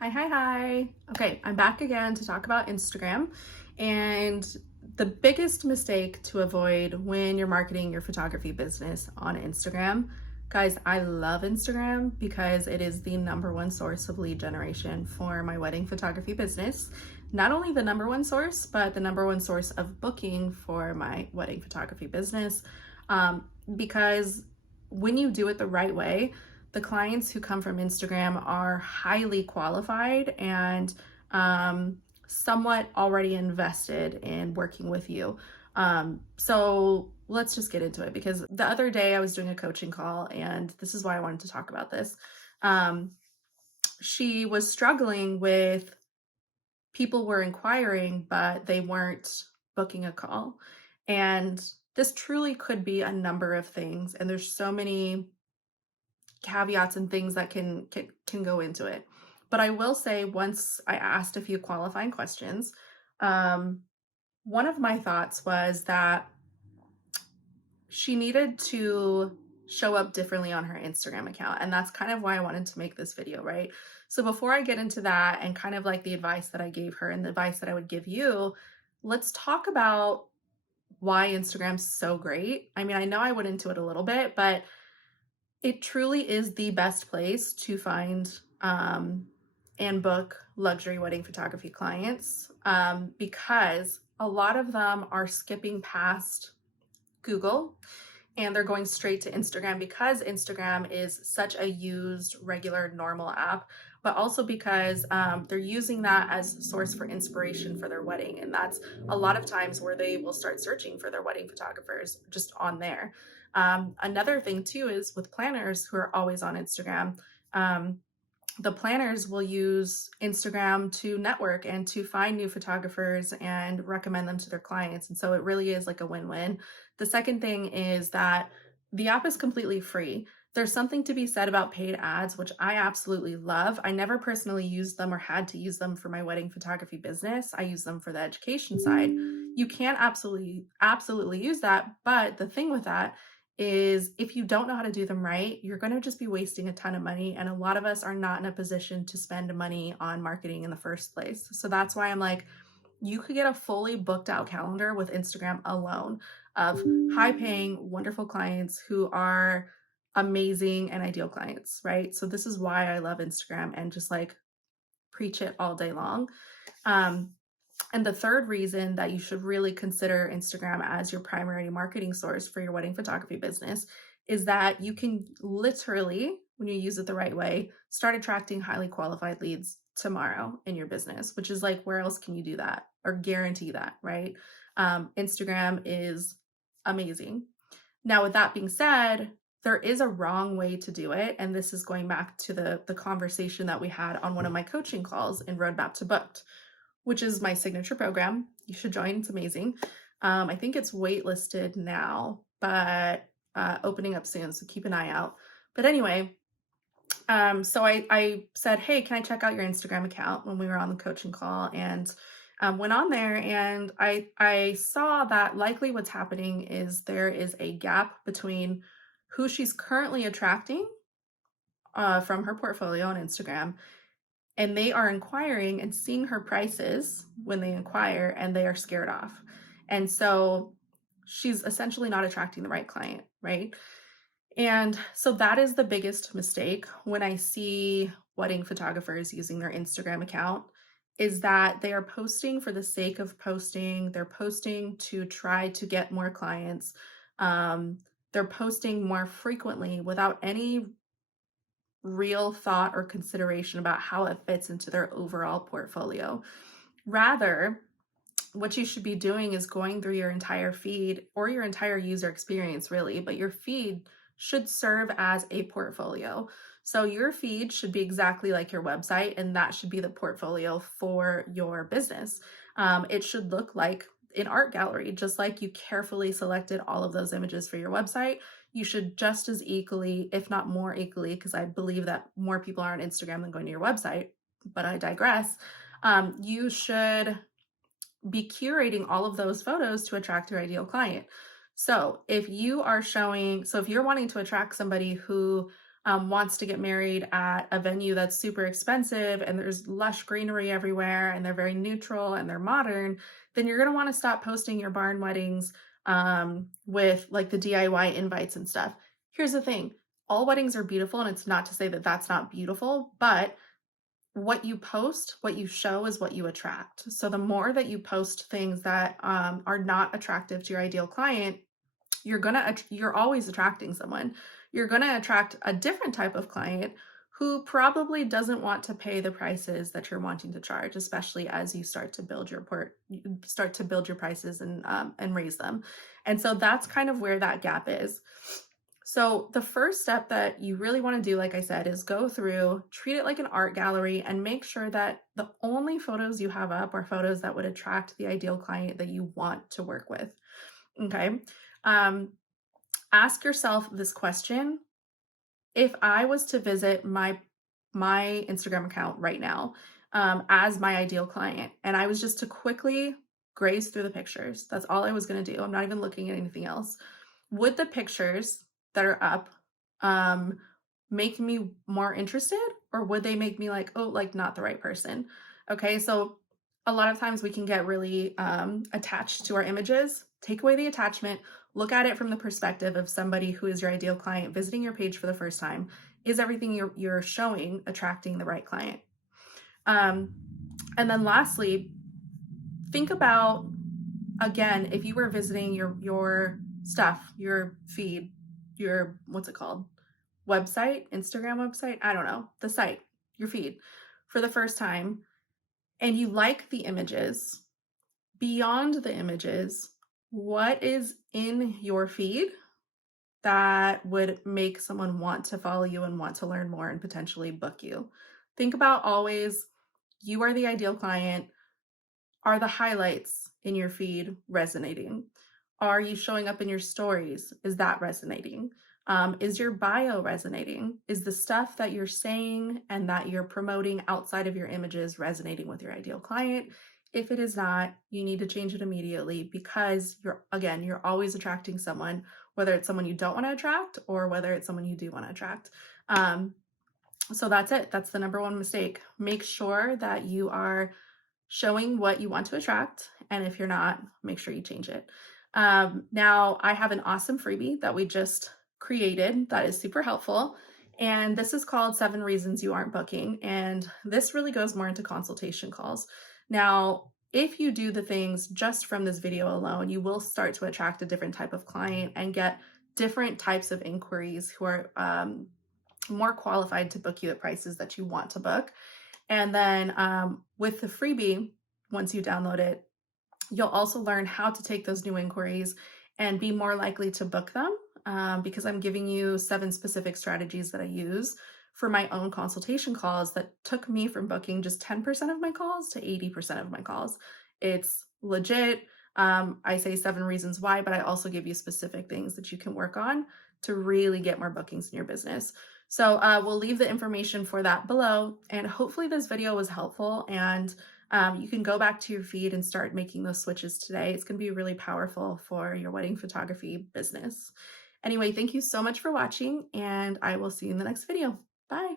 Hi. Okay, I'm back again to talk about Instagram. And the biggest mistake to avoid when you're marketing your photography business on Instagram, guys, I love Instagram because it is the number one source of lead generation for my wedding photography business. Not only the number one source, but the number one source of booking for my wedding photography business. Because when you do it the right way, the clients who come from Instagram are highly qualified and somewhat already invested in working with you. So let's just get into it because the other day I was doing a coaching call, and this is why I wanted to talk about this. Um, she was struggling with people were inquiring, but they weren't booking a call. And this truly could be a number of things. And there's so many caveats and things that can go into it. But I will say, once I asked a few qualifying questions, um, one of my thoughts was that she needed to show up differently on her Instagram account. And that's kind of why I wanted to make this video, right? So before I get into that and kind of like the advice that I gave her and the advice that I would give you, let's talk about why Instagram's so great. I mean, I know I went into it a little bit, but it truly is the best place to find and book luxury wedding photography clients because a lot of them are skipping past Google and they're going straight to Instagram because Instagram is such a used, regular, normal app, but also because they're using that as a source for inspiration for their wedding. And that's a lot of times where they will start searching for their wedding photographers just on there. Another thing, too, is with planners who are always on Instagram. The planners will use Instagram to network and to find new photographers and recommend them to their clients. And so it really is like a win-win. The second thing is that the app is completely free. There's something to be said about paid ads, which I absolutely love. I never personally used them or had to use them for my wedding photography business. I use them for the education side. You can absolutely use that. But the thing with that is if you don't know how to do them right, you're going to just be wasting a ton of money. And a lot of us are not in a position to spend money on marketing in the first place. So that's why I'm like, you could get a fully booked out calendar with Instagram alone of high paying, wonderful clients who are amazing and ideal clients, right? So this is why I love Instagram and just like preach it all day long. Um, and the third reason that you should really consider Instagram as your primary marketing source for your wedding photography business is that you can literally, when you use it the right way, start attracting highly qualified leads tomorrow in your business, which is like, where else can you do that or guarantee that, right? Instagram is amazing. Now, with that being said, there is a wrong way to do it. And this is going back to the conversation that we had on one of my coaching calls in Roadmap to Booked, which is my signature program. You should join. It's amazing. I think it's waitlisted now, but opening up soon. So keep an eye out. But anyway, so I said, hey, can I check out your Instagram account when we were on the coaching call? And went on there and I saw that likely what's happening is there is a gap between who she's currently attracting from her portfolio on Instagram, and they are inquiring and seeing her prices when they inquire and they are scared off. And so she's essentially not attracting the right client, right? And so that is the biggest mistake when I see wedding photographers using their Instagram account is that they are posting for the sake of posting. They're posting to try to get more clients. Um, they're posting more frequently without any real thought or consideration about how it fits into their overall portfolio. Rather, what you should be doing is going through your entire feed or your entire user experience, really, but your feed should serve as a portfolio. So your feed should be exactly like your website, and that should be the portfolio for your business. It should look like an art gallery, just like you carefully selected all of those images for your website. You should just as equally, if not more equally, because I believe that more people are on Instagram than going to your website, but I digress. You should be curating all of those photos to attract your ideal client. So if you're wanting to attract somebody who wants to get married at a venue that's super expensive and there's lush greenery everywhere and they're very neutral and they're modern, then you're going to want to stop posting your barn weddings with like the DIY invites and stuff. Here's the thing, all weddings are beautiful, and it's not to say that that's not beautiful, but what you post, what you show is what you attract. So the more that you post things that are not attractive to your ideal client, you're always attracting someone. You're gonna attract a different type of client who probably doesn't want to pay the prices that you're wanting to charge, especially as you start to build your prices and raise them. And so that's kind of where that gap is. So the first step that you really want to do, like I said, is go through, treat it like an art gallery, and make sure that the only photos you have up are photos that would attract the ideal client that you want to work with. Okay. Um, Ask yourself this question. If I was to visit my Instagram account right now, as my ideal client, and I was just to quickly graze through the pictures, that's all I was going to do. I'm not even looking at anything else. Would the pictures that are up um, make me more interested, or would they make me like, oh, like not the right person? Okay, so a lot of times we can get really attached to our images. Take away the attachment, look at it from the perspective of somebody who is your ideal client visiting your page for the first time. Is everything you're showing attracting the right client? Um, and then lastly, think about, again, if you were visiting your stuff, your feed, your, what's it called? Website, Instagram website, I don't know, the site, your feed for the first time, and you like the images, beyond the images, what is in your feed that would make someone want to follow you and want to learn more and potentially book you? Think about always, you are the ideal client. Are the highlights in your feed resonating? Are you showing up in your stories? Is that resonating? Is your bio resonating? Is the stuff that you're saying and that you're promoting outside of your images resonating with your ideal client? If it is not, you need to change it immediately, because you're always attracting someone, whether it's someone you don't want to attract or whether it's someone you do want to attract. So that's it. That's the number one mistake. Make sure that you are showing what you want to attract. And if you're not, make sure you change it. Now, I have an awesome freebie that we just created that is super helpful. And this is called 7 Reasons You Aren't Booking. And this really goes more into consultation calls. Now, if you do the things just from this video alone, you will start to attract a different type of client and get different types of inquiries who are more qualified to book you at prices that you want to book. And then with the freebie, once you download it, you'll also learn how to take those new inquiries and be more likely to book them, because I'm giving you 7 specific strategies that I use for my own consultation calls that took me from booking just 10% of my calls to 80% of my calls. It's legit. I say 7 reasons why, but I also give you specific things that you can work on to really get more bookings in your business. So we'll leave the information for that below, and hopefully this video was helpful, and you can go back to your feed and start making those switches today. It's going to be really powerful for your wedding photography business. Anyway, thank you so much for watching, and I will see you in the next video. Bye.